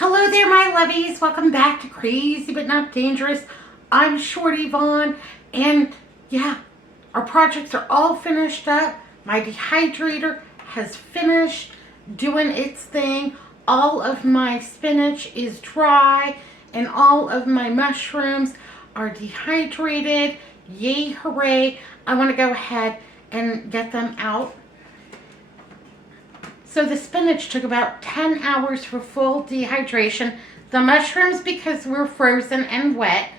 Hello there, my lovies. Welcome back to Crazy But Not Dangerous. I'm Shorty Vaughn, and yeah, our projects are all finished up. My dehydrator has finished doing its thing. All of my spinach is dry, and all of my mushrooms are dehydrated. Yay, hooray. I want to go ahead and get them out. So the spinach took about 10 hours for full dehydration. The mushrooms, because we're frozen and wet,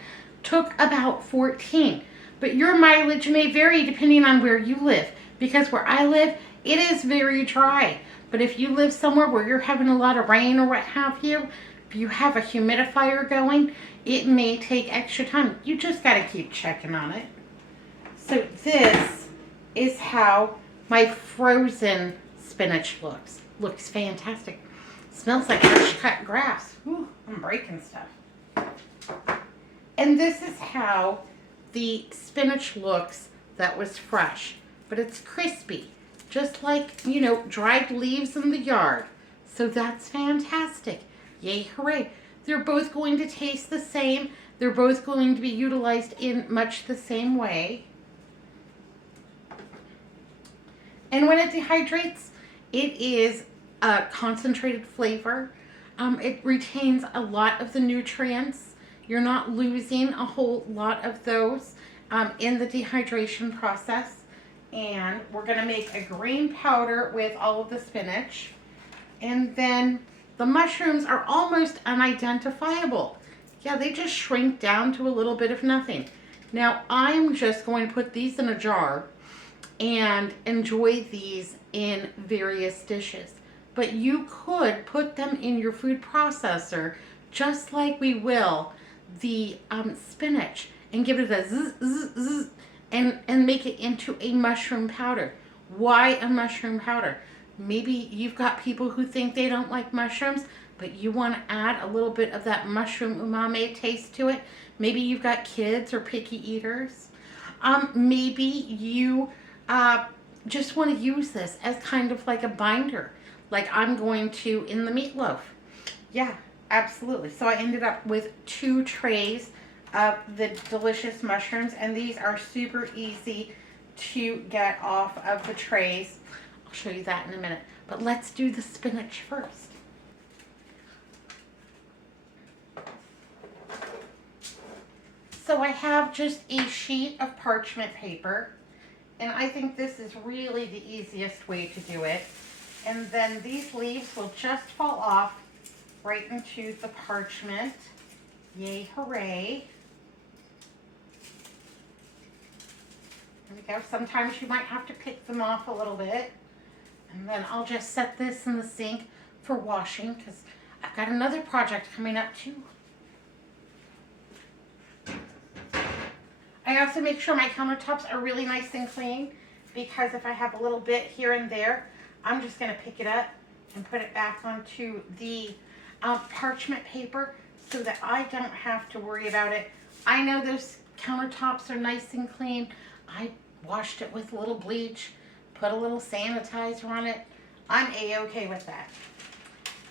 took about 14. But your mileage may vary depending on where you live. Because where I live, it is very dry. But if you live somewhere where you're having a lot of rain or what have you, if you have a humidifier going, it may take extra time. You just got to keep checking on it. So this is how my frozen spinach looks fantastic. Smells like fresh cut grass. Ooh, I'm breaking stuff. And this is how the spinach looks that was fresh, but it's crispy, just like, you know, dried leaves in the yard. So that's fantastic. Yay, hooray. They're both going to taste the same. They're both going to be utilized in much the same way. And when it dehydrates, it is a concentrated flavor. It retains a lot of the nutrients. You're not losing a whole lot of those in the dehydration process. And we're going to make a green powder with all of the spinach. And then the mushrooms are almost unidentifiable. Yeah, they just shrink down to a little bit of nothing. Now, I'm just going to put these in a jar and enjoy these in various dishes. But you could put them in your food processor just like we will the spinach and give it a zzz, zzz, zzz, and make it into a mushroom powder. Why a mushroom powder? Maybe you've got people who think they don't like mushrooms, but you want to add a little bit of that mushroom umami taste to it. Maybe you've got kids or picky eaters. Maybe you just want to use this as kind of like a binder, like I'm going to in the meatloaf. Yeah, absolutely. So I ended up with 2 trays of the delicious mushrooms, and these are super easy to get off of the trays. I'll show you that in a minute, but let's do the spinach first. So I have just a sheet of parchment paper. And I think this is really the easiest way to do it. And then these leaves will just fall off right into the parchment. Yay, hooray. There we go. Sometimes you might have to pick them off a little bit. And then I'll just set this in the sink for washing because I've got another project coming up too. I also make sure my countertops are really nice and clean, because if I have a little bit here and there, I'm just going to pick it up and put it back onto the parchment paper so that I don't have to worry about it. I know those countertops are nice and clean. I washed it with a little bleach, put a little sanitizer on it. I'm A-okay with that.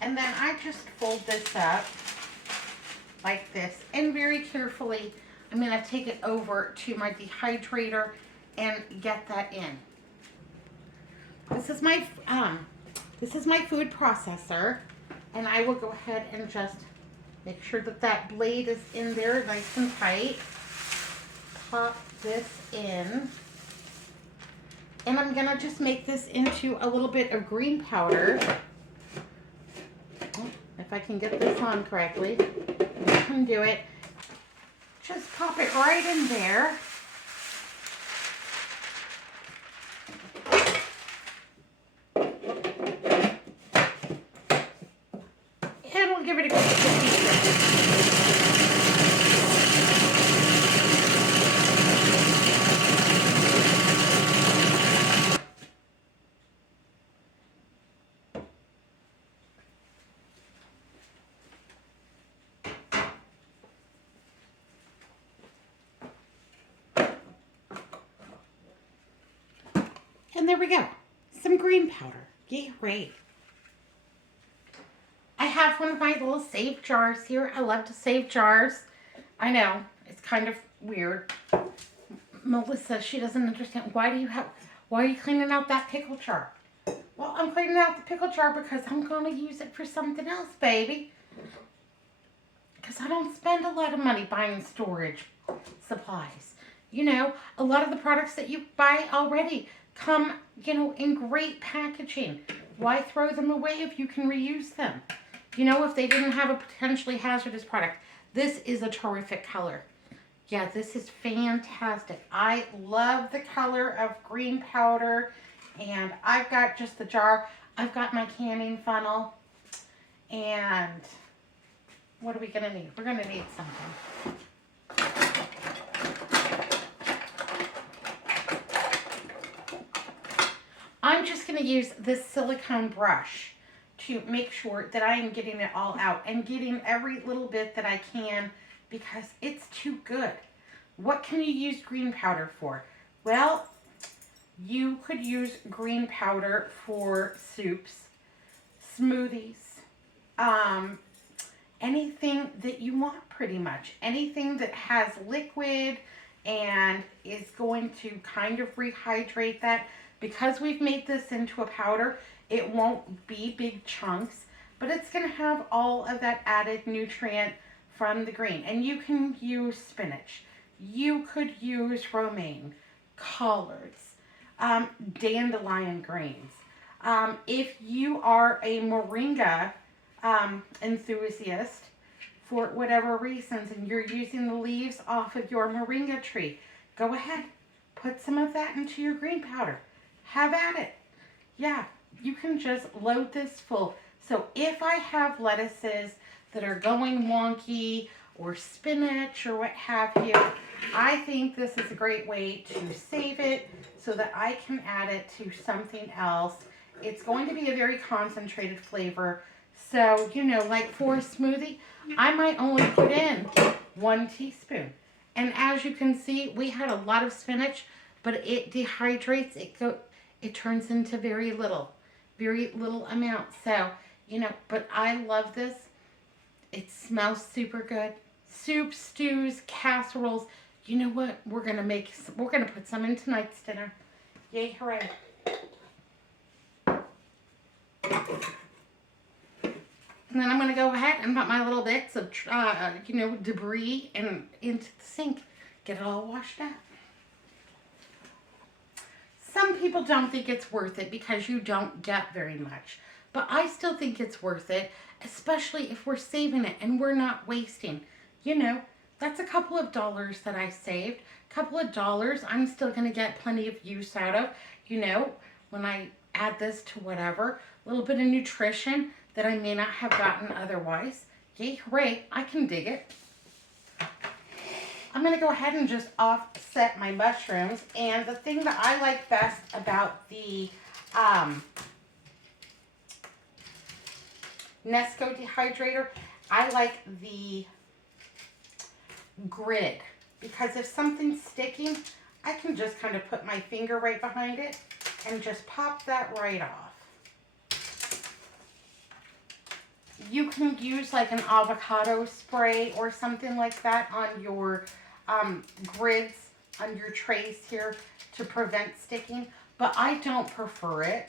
And then I just fold this up like this, and very carefully I'm going to take it over to my dehydrator and get that in. This is my food processor, and I will go ahead and just make sure that that blade is in there nice and tight. Pop this in, and I'm going to just make this into a little bit of green powder. If I can get this on correctly, I can do it. Just pop it right in there. And we'll give it a quick And there we go. Some green powder. Yay, hooray. I have one of my little save jars here. I love to save jars. I know, it's kind of weird. Melissa, she doesn't understand. Why are you cleaning out that pickle jar? Well, I'm cleaning out the pickle jar because I'm going to use it for something else, baby. Because I don't spend a lot of money buying storage supplies. You know, a lot of the products that you buy already come, you know, in great packaging. Why throw them away if you can reuse them? You know, if they didn't have a potentially hazardous product. This is a terrific color. Yeah, this is fantastic. I love the color of green powder. And I've got just the jar. I've got my canning funnel. And what are we going to need? We're going to need something. I'm just going to use this silicone brush to make sure that I am getting it all out and getting every little bit that I can because it's too good. What can you use green powder for? Well, you could use green powder for soups, smoothies, anything that you want pretty much. Anything that has liquid and is going to kind of rehydrate that. Because we've made this into a powder, it won't be big chunks, but it's going to have all of that added nutrient from the green. And you can use spinach. You could use romaine, collards, dandelion greens. If you are a moringa enthusiast, for whatever reasons, and you're using the leaves off of your moringa tree, go ahead, put some of that into your green powder. Have at it. Yeah, you can just load this full. So if I have lettuces that are going wonky or spinach or what have you, I think this is a great way to save it so that I can add it to something else. It's going to be a very concentrated flavor. So, you know, like for a smoothie, I might only put in 1 teaspoon. And as you can see, we had a lot of spinach, but it dehydrates. It turns into very little amount. So, you know, but I love this. It smells super good. Soup, stews, casseroles. You know what? We're going to put some in tonight's dinner. Yay, hooray. And then I'm going to go ahead and put my little bits of, you know, debris into the sink. Get it all washed out. Some people don't think it's worth it because you don't get very much. But I still think it's worth it, especially if we're saving it and we're not wasting. You know, that's a couple of dollars that I saved. A couple of dollars I'm still going to get plenty of use out of. You know, when I add this to whatever, a little bit of nutrition that I may not have gotten otherwise. Yay, hooray, I can dig it. I'm going to go ahead and just offset my mushrooms. And the thing that I like best about the Nesco dehydrator, I like the grid. Because if something's sticking, I can just kind of put my finger right behind it and just pop that right off. You can use like an avocado spray or something like that on your grids, on your trays here to prevent sticking, but I don't prefer it.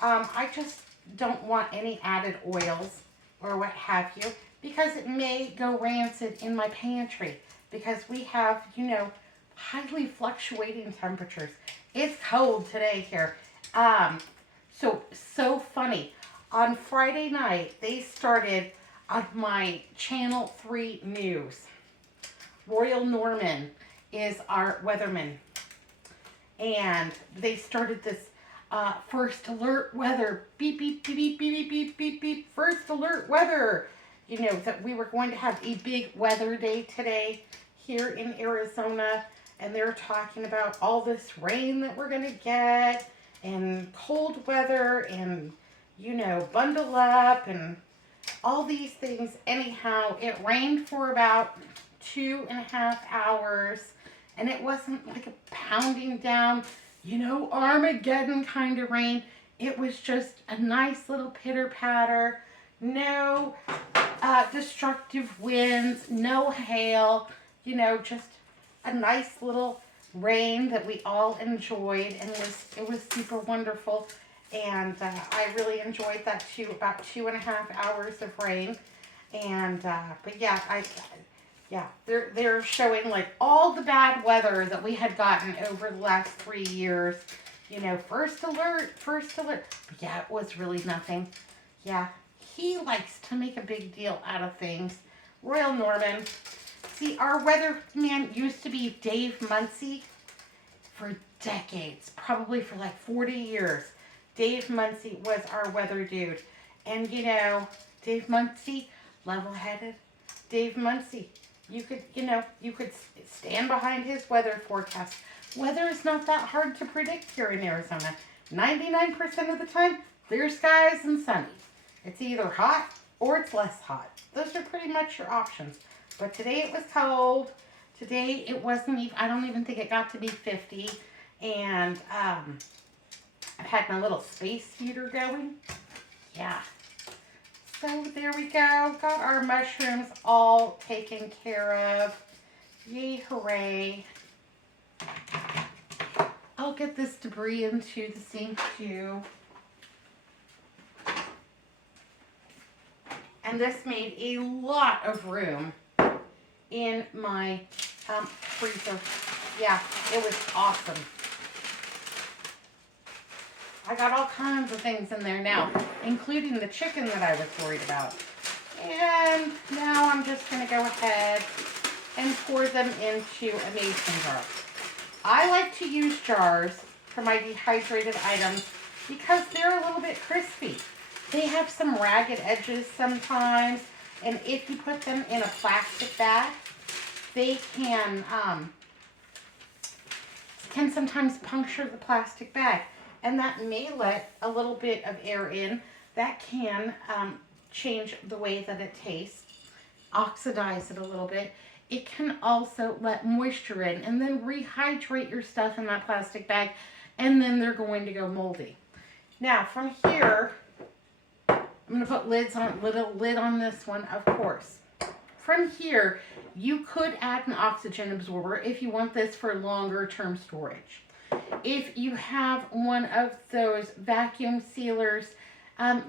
I just don't want any added oils or what have you because it may go rancid in my pantry because we have, you know, highly fluctuating temperatures. It's cold today here. So funny. On Friday night, they started on my Channel 3 News. Royal Norman is our weatherman. And they started this first alert weather. Beep, beep, beep, beep, beep, beep, beep, beep. First alert weather. You know, that we were going to have a big weather day today here in Arizona. And they're talking about all this rain that we're going to get. And cold weather and, you know, bundle up and all these things. Anyhow, it rained for about 2.5 hours and it wasn't like a pounding down, you know, Armageddon kind of rain. It was just a nice little pitter patter, no destructive winds, no hail, just a nice little rain that we all enjoyed, and it was super wonderful. And I really enjoyed that too, about 2.5 hours of rain. And but yeah, they're showing like all the bad weather that we had gotten over the last 3 years. First alert, first alert. But yeah, it was really nothing. Yeah, he likes to make a big deal out of things. Royal Norman. See, our weatherman used to be Dave Muncie for decades, probably for like 40 years. Dave Muncie was our weather dude. And Dave Muncie, level-headed. Dave Muncie, you could stand behind his weather forecast. Weather is not that hard to predict here in Arizona. 99% of the time, clear skies and sunny. It's either hot or it's less hot. Those are pretty much your options. But today it was cold. Today it wasn't even, I don't even think it got to be 50. And I've had my little space heater going. Yeah. So there we go. Got our mushrooms all taken care of. Yay, hooray. I'll get this debris into the sink too. And this made a lot of room in my freezer. Yeah, it was awesome. I got all kinds of things in there now, including the chicken that I was worried about. And now I'm just going to go ahead and pour them into a mason jar. I like to use jars for my dehydrated items because they're a little bit crispy. They have some ragged edges sometimes, and if you put them in a plastic bag, they can sometimes puncture the plastic bag, and that may let a little bit of air in. That can change the way that it tastes, oxidize it a little bit. It can also let moisture in and then rehydrate your stuff in that plastic bag, and then they're going to go moldy. Now from here, I'm going to put little lid on this one, of course. From here, you could add an oxygen absorber if you want this for longer term storage. If you have one of those vacuum sealers,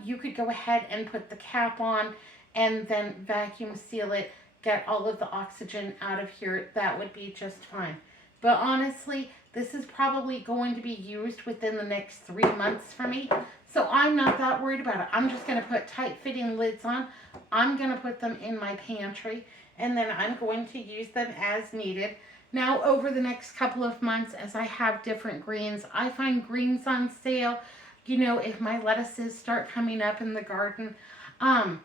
you could go ahead and put the cap on and then vacuum seal it, get all of the oxygen out of here. That would be just fine. But honestly, this is probably going to be used within the next 3 months for me. So I'm not that worried about it. I'm just going to put tight fitting lids on. I'm going to put them in my pantry, and then I'm going to use them as needed. Now over the next couple of months, as I have different greens, I find greens on sale. If my lettuces start coming up in the garden, I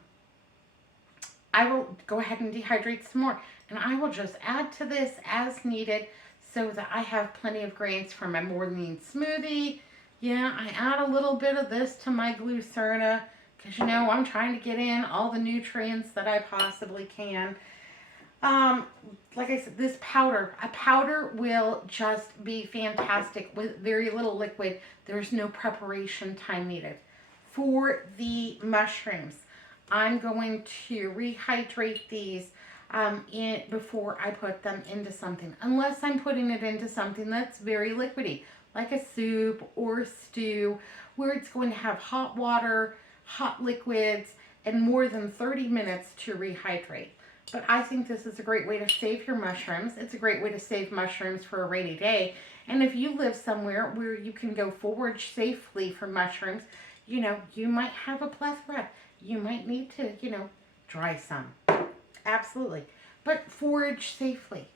will go ahead and dehydrate some more. And I will just add to this as needed so that I have plenty of grains for my morning smoothie. Yeah, I add a little bit of this to my glucerna because, I'm trying to get in all the nutrients that I possibly can. Like I said, a powder will just be fantastic with very little liquid. There's no preparation time needed. For the mushrooms, I'm going to rehydrate these before I put them into something. Unless I'm putting it into something that's very liquidy, like a soup or stew, where it's going to have hot water, hot liquids, and more than 30 minutes to rehydrate. But I think this is a great way to save your mushrooms. It's a great way to save mushrooms for a rainy day. And if you live somewhere where you can go forage safely for mushrooms, you might have a plethora. You might need to, dry some. Absolutely. But forage safely.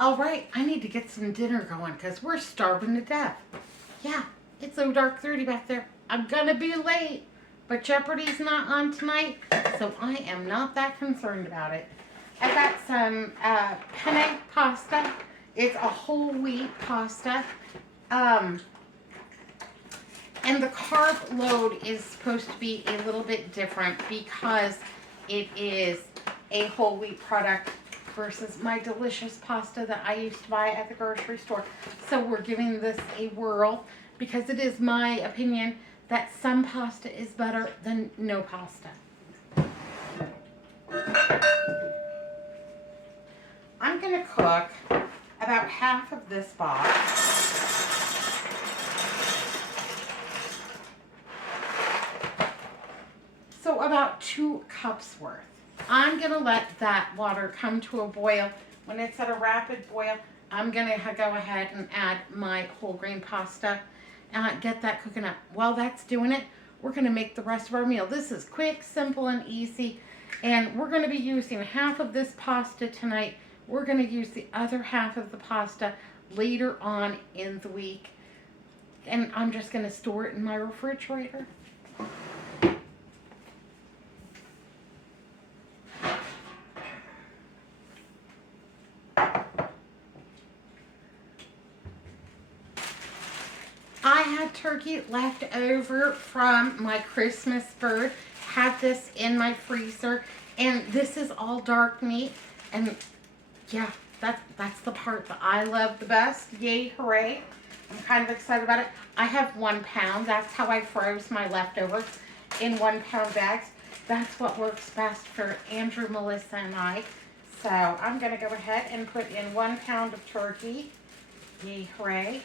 All right, I need to get some dinner going because we're starving to death. Yeah, it's so dark 30 back there. I'm gonna be late, but Jeopardy's not on tonight, so I am not that concerned about it. I got some penne pasta. It's a whole wheat pasta. And the carb load is supposed to be a little bit different because it is a whole wheat product. versus my delicious pasta that I used to buy at the grocery store. So we're giving this a whirl because it is my opinion that some pasta is better than no pasta. I'm going to cook about half of this box. So about 2 cups worth. I'm going to let that water come to a boil. When it's at a rapid boil, I'm going to go ahead and add my whole grain pasta and get that cooking up. While that's doing it, we're going to make the rest of our meal. This is quick, simple, and easy. And we're going to be using half of this pasta tonight. We're going to use the other half of the pasta later on in the week. And I'm just going to store it in my refrigerator. I had turkey left over from my Christmas bird. Had this in my freezer, and this is all dark meat. And yeah, that's the part that I love the best. Yay, hooray! I'm kind of excited about it. I have 1 pound. That's how I froze my leftovers in 1 pound bags. That's what works best for Andrew, Melissa, and I. So I'm gonna go ahead and put in 1 pound of turkey. Yay, hooray!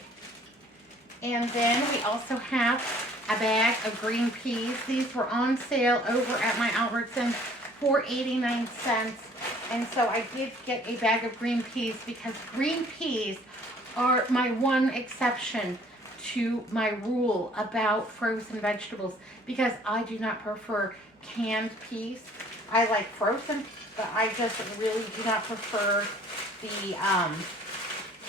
And then we also have a bag of green peas. These were on sale over at my Albertsons for 89¢. And so I did get a bag of green peas because green peas are my one exception to my rule about frozen vegetables, because I do not prefer canned peas. I like frozen, but I just really do not prefer the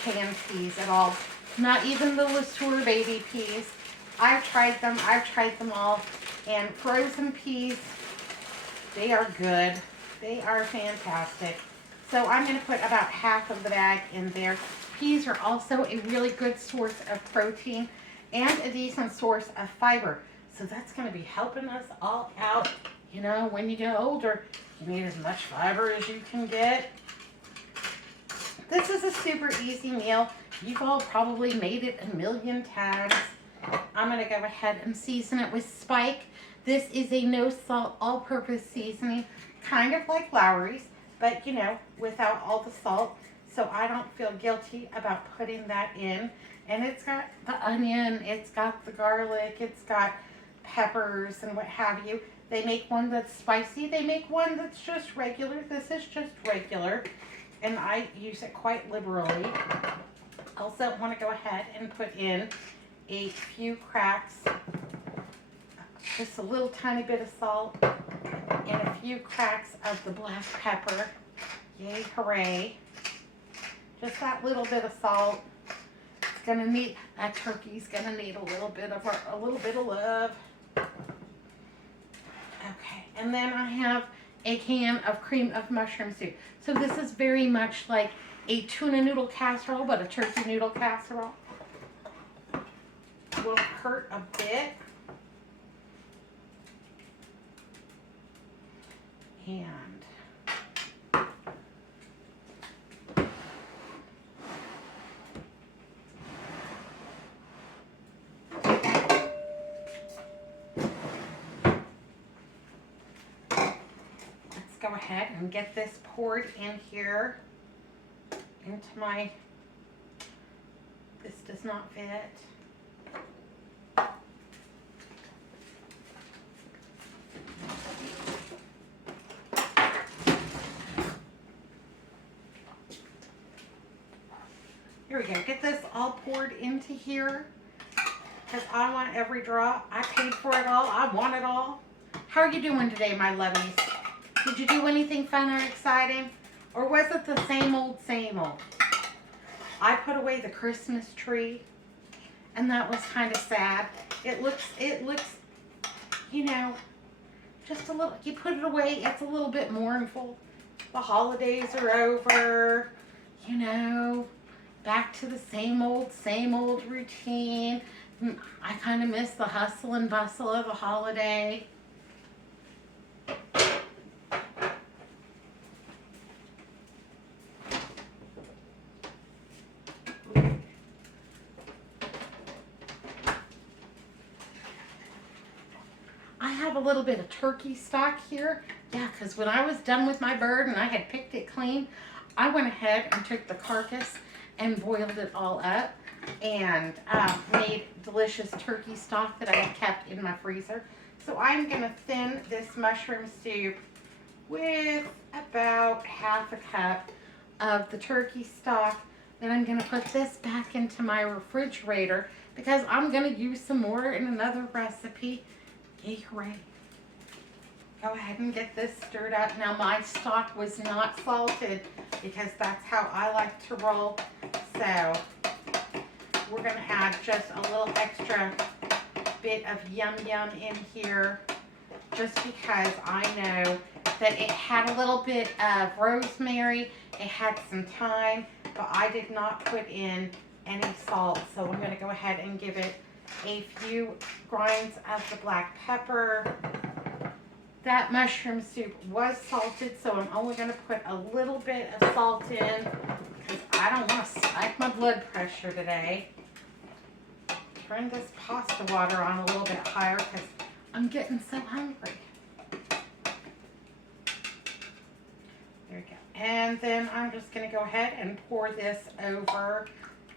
canned peas at all. Not even the LeSueur baby peas. I've tried them all. And frozen peas, they are good. They are fantastic. So I'm going to put about half of the bag in there. Peas are also a really good source of protein and a decent source of fiber. So that's going to be helping us all out. You know, when you get older, you need as much fiber as you can get. This is a super easy meal. You've all probably made it a million times. I'm going to go ahead and season it with Spike. This is a no salt all-purpose seasoning, kind of like Lowry's, but you know, without all the salt. So I don't feel guilty about putting that in. And it's got the onion, it's got the garlic, it's got peppers and what have you. They make one that's spicy. They make one that's just regular. This is just regular. And I use it quite liberally. Also want to go ahead and put in a few cracks, just a little tiny bit of salt, and a few cracks of the black pepper. Yay, hooray. Just that little bit of salt. It's gonna need, that turkey's gonna need a little bit of love. Okay, and then I have a can of cream of mushroom soup. So this is very much like a tuna noodle casserole, but a turkey noodle casserole. Will hurt a bit. And let's go ahead and get this poured in here into my, this does not fit. Here we go. Get this all poured into here because I want every drop. I paid for it all. I want it all. How are you doing today, my lovies? Did you do anything fun or exciting? Or was it the same old, same old? I put away the Christmas tree, and that was kind of sad. It looks, you know, just a little, you put it away, it's a little bit mournful. The holidays are over, you know, back to the same old routine. I kind of miss the hustle and bustle of the holiday. have a little bit of turkey stock here. Yeah, because when I was done with my bird and I had picked it clean, I went ahead and took the carcass and boiled it all up and made delicious turkey stock that I had kept in my freezer. So I'm going to thin this mushroom soup with about half a cup of the turkey stock. Then I'm going to put this back into my refrigerator because I'm going to use some more in another recipe. Yay, hooray. Go ahead and get this stirred up. Now my stock was not salted because that's how I like to roll. So we're going to add just a little extra bit of yum yum in here just because I know that it had a little bit of rosemary, it had some thyme, but I did not put in any salt. So I'm going to go ahead and give it a few grinds of the black pepper. That mushroom soup was salted, so I'm only going to put a little bit of salt in because I don't want to spike my blood pressure today. Turn this pasta water on a little bit higher because I'm getting so hungry. There we go. And then I'm just going to go ahead and pour this over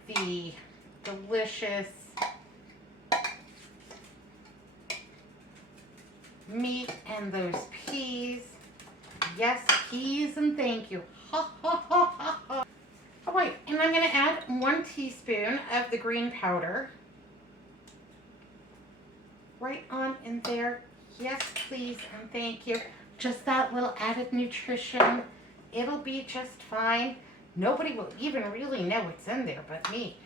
the delicious meat and those peas. Yes, peas, and thank you. Ha ha ha ha ha. Oh wait, and I'm going to add 1 teaspoon of the green powder. Right on in there. Yes, please, and thank you. Just that little added nutrition. It'll be just fine. Nobody will even really know it's in there but me.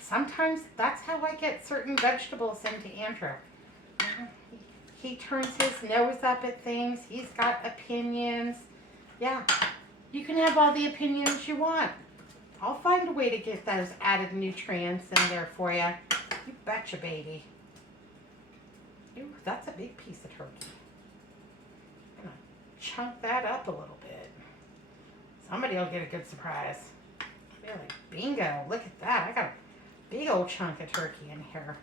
Sometimes that's how I get certain vegetables into Andrew. He turns his nose up at things. He's got opinions. Yeah, you can have all the opinions you want. I'll find a way to get those added nutrients in there for you. You betcha, baby. Ooh, that's a big piece of turkey. I'm going to chunk that up a little bit. Somebody will get a good surprise. Really, bingo, look at that. I got a big old chunk of turkey in here.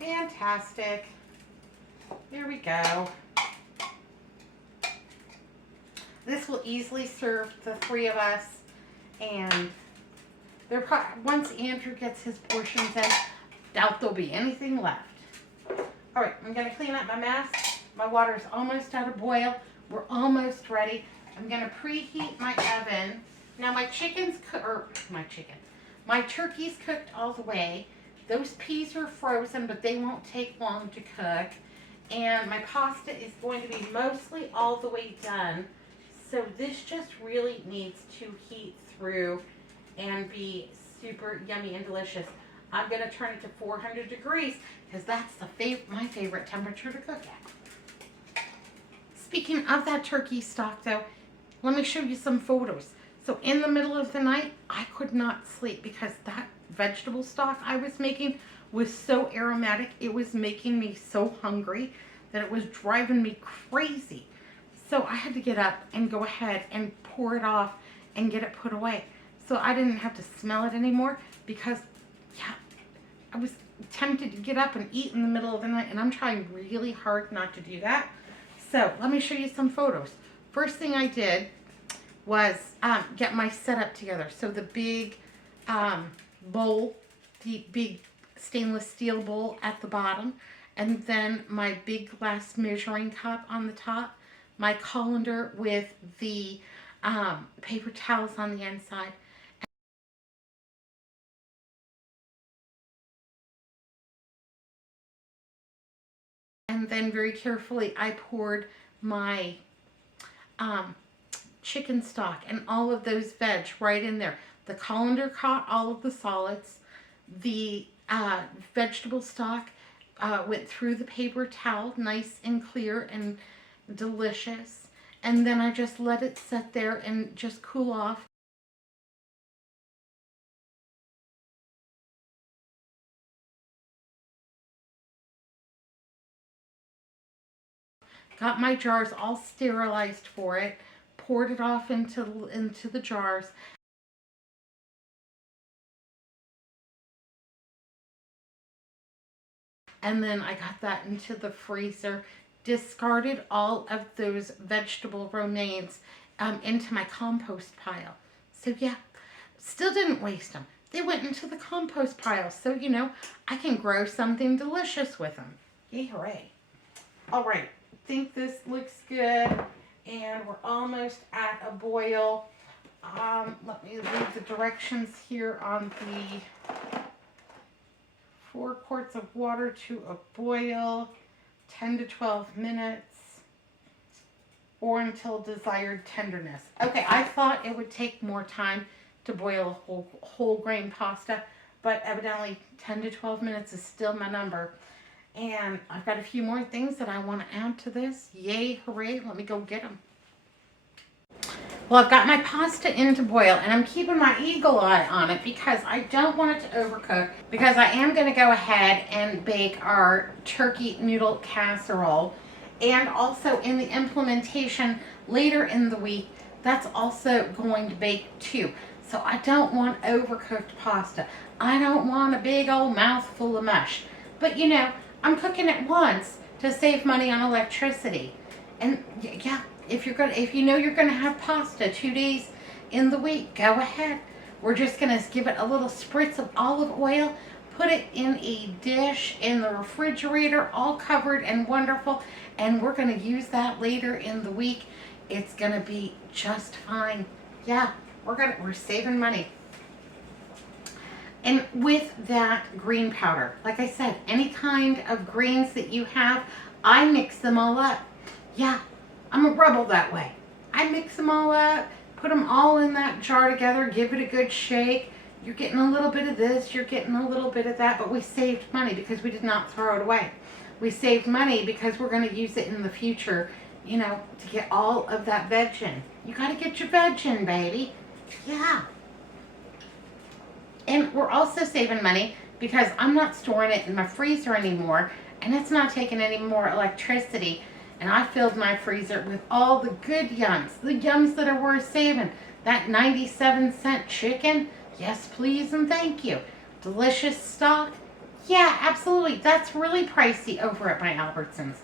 Fantastic. There we go. This will easily serve the 3 of us. And once Andrew gets his portions in, doubt there'll be anything left. All right, I'm going to clean up my mess. My water's almost out of boil. We're almost ready. I'm going to preheat my oven. Now my my turkey's cooked all the way. Those peas are frozen, but they won't take long to cook. And my pasta is going to be mostly all the way done. So this just really needs to heat through and be super yummy and delicious. I'm going to turn it to 400 degrees because that's my favorite temperature to cook at. Speaking of that turkey stock though, let me show you some photos. So in the middle of the night, I could not sleep because that vegetable stock I was making was so aromatic. It was making me so hungry that it was driving me crazy. So I had to get up and go ahead and pour it off and get it put away. So I didn't have to smell it anymore because, yeah, I was tempted to get up and eat in the middle of the night, and I'm trying really hard not to do that. So let me show you some photos. First thing I did was get my setup together. So the big bowl, the big stainless steel bowl at the bottom, and then my big glass measuring cup on the top, my colander with the paper towels on the inside, and then very carefully I poured my chicken stock and all of those veg right in there. The colander caught all of the solids. The vegetable stock went through the paper towel, nice and clear and delicious. And then I just let it sit there and just cool off. Got my jars all sterilized for it, poured it off into the jars. And then I got that into the freezer, discarded all of those vegetable romaines into my compost pile. So yeah, still didn't waste them. They went into the compost pile. So, I can grow something delicious with them. Yay, hooray. All right, I think this looks good. And we're almost at a boil. Let me read the directions here on the 4 quarts of water to a boil, 10 to 12 minutes, or until desired tenderness. Okay, I thought it would take more time to boil whole grain pasta, but evidently 10 to 12 minutes is still my number. And I've got a few more things that I want to add to this. Yay, hooray, let me go get them. Well, I've got my pasta in to boil, and I'm keeping my eagle eye on it because I don't want it to overcook, because I am going to go ahead and bake our turkey noodle casserole. And also in the implementation later in the week, that's also going to bake too. So I don't want overcooked pasta. I don't want a big old mouthful of mush. But I'm cooking it once to save money on electricity. And yeah, if you're gonna have pasta 2 days in the week, go ahead. We're just gonna give it a little spritz of olive oil, put it in a dish in the refrigerator, all covered and wonderful, and we're gonna use that later in the week. It's gonna be just fine. Yeah, we're saving money. And with that green powder, like I said, any kind of greens that you have, I mix them all up. Yeah, I'm a rebel that way. I mix them all up, put them all in that jar together, give it a good shake. You're getting a little bit of this, you're getting a little bit of that, but we saved money because we did not throw it away. We saved money because we're going to use it in the future, to get all of that veg in. You got to get your veg in, baby. Yeah. And we're also saving money because I'm not storing it in my freezer anymore, and it's not taking any more electricity. And I filled my freezer with all the good yums, the yums that are worth saving. That 97-cent chicken, yes please and thank you. Delicious stock, yeah, absolutely. That's really pricey over at my Albertsons.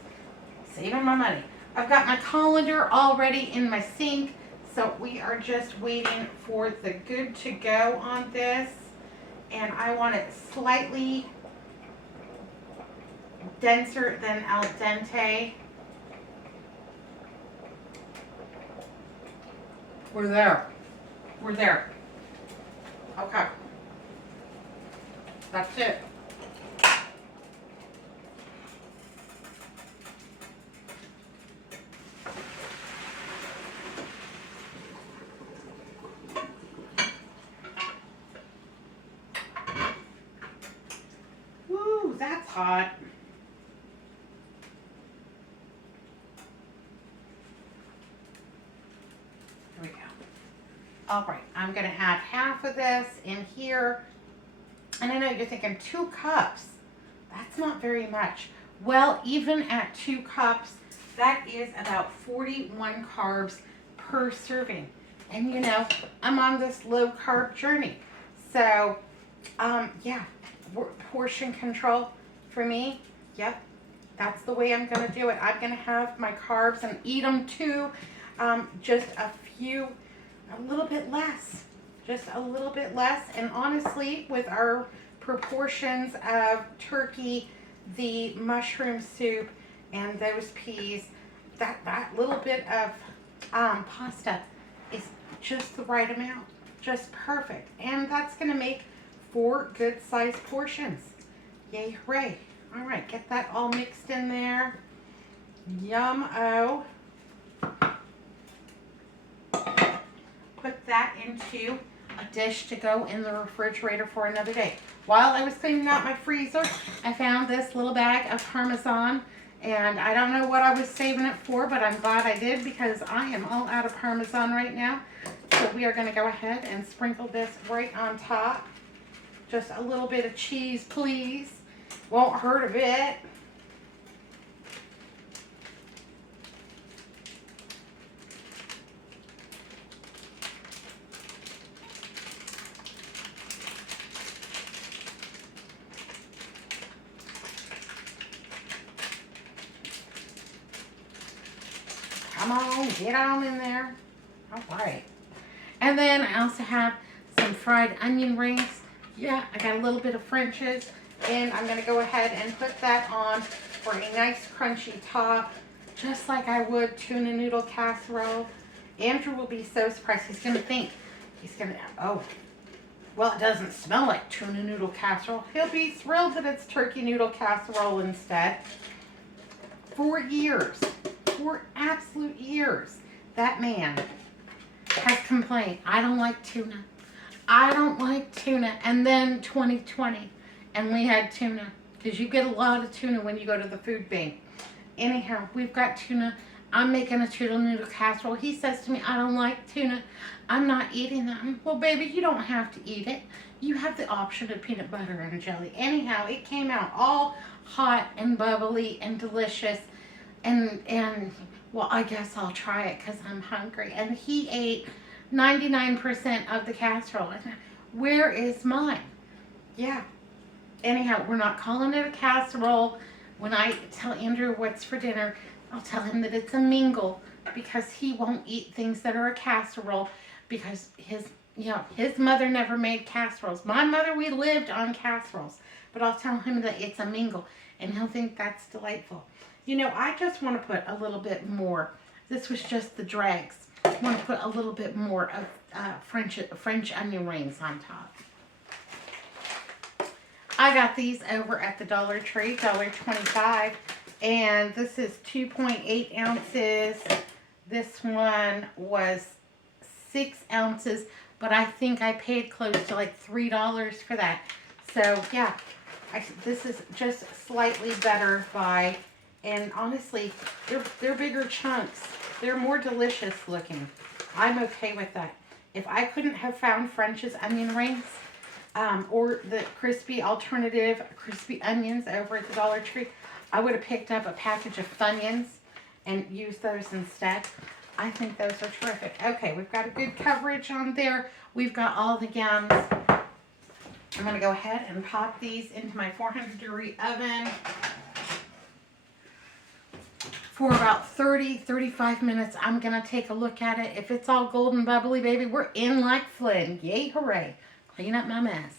Saving my money. I've got my colander already in my sink, so we are just waiting for the good to go on this. And I want it slightly denser than al dente. We're there. We're there. Okay. That's it. Woo, that's hot. All right, I'm going to add half of this in here. And I know you're thinking 2 cups. That's not very much. Well, even at 2 cups, that is about 41 carbs per serving. And I'm on this low carb journey. So, yeah, portion control for me. Yep, that's the way I'm going to do it. I'm going to have my carbs and eat them too. Just a little bit less, just a little bit less. And honestly, with our proportions of turkey, the mushroom soup, and those peas, that little bit of pasta is just the right amount, just perfect. And that's going to make 4 good sized portions. Yay, hooray. All right, get that all mixed in there. Yum-o. Put that into a dish to go in the refrigerator for another day. While I was cleaning out my freezer, I found this little bag of Parmesan, and I don't know what I was saving it for, but I'm glad I did because I am all out of Parmesan right now. So we are going to go ahead and sprinkle this right on top. Just a little bit of cheese, please. Won't hurt a bit. Come on, get on in there. All right. And then I also have some fried onion rings. Yeah, I got a little bit of French's. And I'm going to go ahead and put that on for a nice crunchy top, just like I would tuna noodle casserole. Andrew will be so surprised. He's going to think, oh, well, it doesn't smell like tuna noodle casserole. He'll be thrilled that it's turkey noodle casserole instead. For years, for absolute years, that man has complained, I don't like tuna. I don't like tuna. And then 2020, and we had tuna. Because you get a lot of tuna when you go to the food bank. Anyhow, we've got tuna. I'm making a tuna noodle casserole. He says to me, I don't like tuna. I'm not eating that. Well, baby, you don't have to eat it. You have the option of peanut butter and jelly. Anyhow, it came out all hot and bubbly and delicious. And well, I guess I'll try it because I'm hungry. And he ate 99% of the casserole. Where is mine? Yeah. Anyhow, we're not calling it a casserole. When I tell Andrew what's for dinner, I'll tell him that it's a mingle because he won't eat things that are a casserole because his mother never made casseroles. My mother, we lived on casseroles. But I'll tell him that it's a mingle and he'll think that's delightful. You know, I just want to put a little bit more. This was just the dregs. I want to put a little bit more of French onion rings on top. I got these over at the Dollar Tree, $1.25. And this is 2.8 ounces. This one was 6 ounces. But I think I paid close to like $3 for that. So, yeah. This is just slightly better by... And honestly, they're bigger chunks. They're more delicious looking. I'm okay with that. If I couldn't have found French's onion rings or the crispy alternative crispy onions over at the Dollar Tree, I would have picked up a package of Funyuns and used those instead. I think those are terrific. Okay, we've got a good coverage on there. We've got all the yums. I'm going to go ahead and pop these into my 400-degree oven for about 30-35 minutes. I'm going to take a look at it. If it's all golden bubbly, baby, we're in like Flynn. Yay, hooray. Clean up my mess.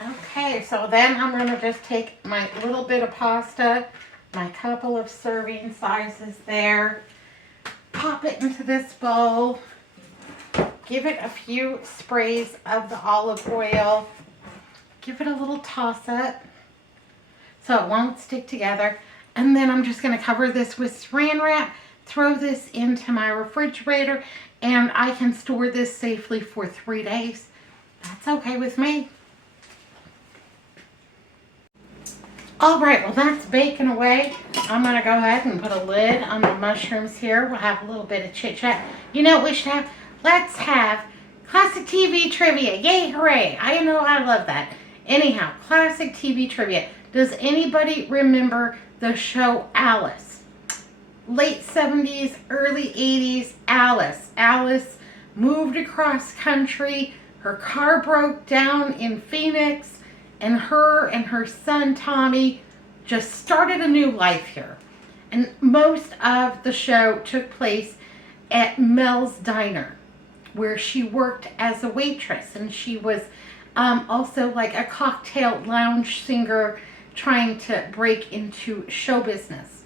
Okay, so then I'm going to just take my little bit of pasta, my couple of serving sizes there, pop it into this bowl, give it a few sprays of the olive oil, give it a little toss up so it won't stick together. And then I'm just going to cover this with saran wrap, throw this into my refrigerator, and I can store this safely for 3 days. That's okay with me. All right, well, that's baking away. I'm going to go ahead and put a lid on the mushrooms here. We'll have a little bit of chit-chat. You know what we should have? Let's have classic TV trivia. Yay, hooray. I know I love that. Anyhow, classic TV trivia. Does anybody remember the show Alice? Late 70s, early 80s, Alice. Alice moved across country. Her car broke down in Phoenix. And her son Tommy just started a new life here. And most of the show took place at Mel's Diner, where she worked as a waitress. And she was also like a cocktail lounge singer trying to break into show business.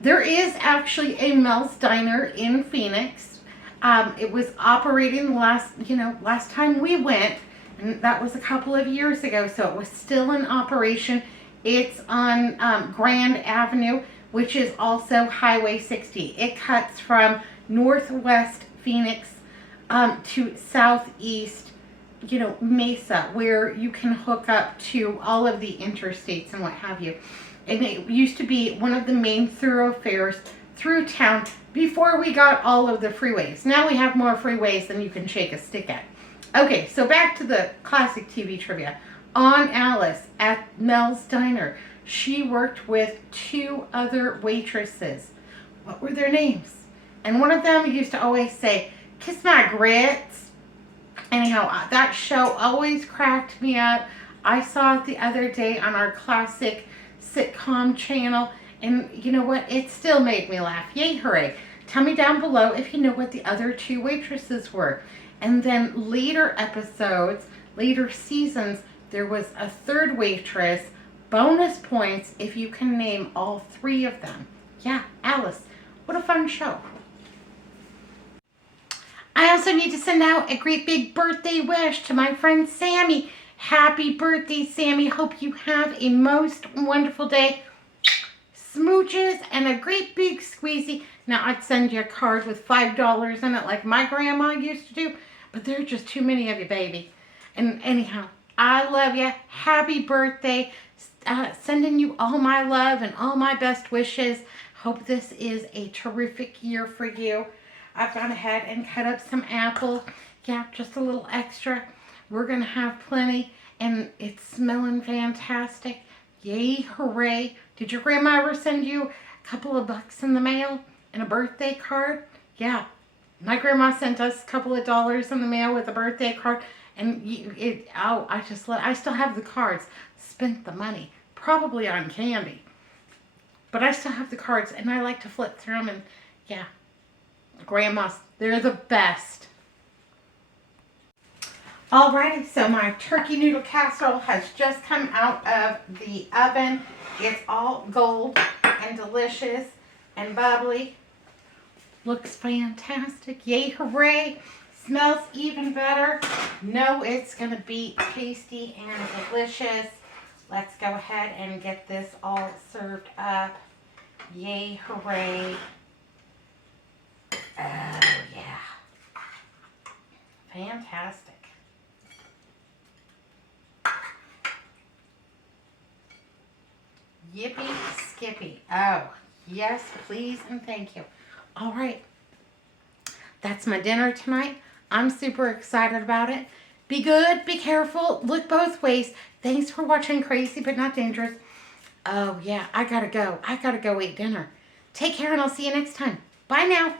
There is actually a Mel's Diner in Phoenix. It was operating last time we went. And that was a couple of years ago, so it was still in operation. It's on Grand Avenue, which is also Highway 60. It cuts from northwest Phoenix to southeast, Mesa, where you can hook up to all of the interstates and what have you. And it used to be one of the main thoroughfares through town before we got all of the freeways. Now we have more freeways than you can shake a stick at. Okay, so back to the classic TV trivia. On Alice at Mel's Diner, she worked with 2 other waitresses. What were their names? And one of them used to always say, "Kiss my grits." Anyhow, that show always cracked me up. I saw it the other day on our classic sitcom channel, And you know what? It still made me laugh. Yay, hooray. Tell me down below if you know what the other two waitresses were. And then later episodes, later seasons, there was a third waitress. Bonus points if you can name all three of them. Yeah, Alice. What a fun show. I also need to send out a great big birthday wish to my friend Sammy. Happy birthday, Sammy. Hope you have a most wonderful day. Smooches and a great big squeezy. Now, I'd send you a card with $5 in it like my grandma used to do, but there are just too many of you, baby. And anyhow, I love you. Happy birthday. Sending you all my love and all my best wishes. Hope this is a terrific year for you. I've gone ahead and cut up some apple. Yeah, just a little extra. We're going to have plenty, and it's smelling fantastic. Yay, hooray. Did your grandma ever send you a couple of bucks in the mail and a birthday card? Yeah, my grandma sent us a couple of dollars in the mail with a birthday card, and I still have the cards. Spent the money, probably on candy, but I still have the cards, and I like to flip through them, and yeah. Grandmas, they're the best. Alrighty, so my turkey noodle casserole has just come out of the oven. It's all gold and delicious and bubbly. Looks fantastic. Yay, hooray. Smells even better. Know it's going to be tasty and delicious. Let's go ahead and get this all served up. Yay, hooray. Oh, yeah. Fantastic. Yippee skippy. Oh, yes, please and thank you. All right. That's my dinner tonight. I'm super excited about it. Be good, be careful, look both ways. Thanks for watching Crazy But Not Dangerous. Oh, yeah, I gotta go. I gotta go eat dinner. Take care, and I'll see you next time. Bye now.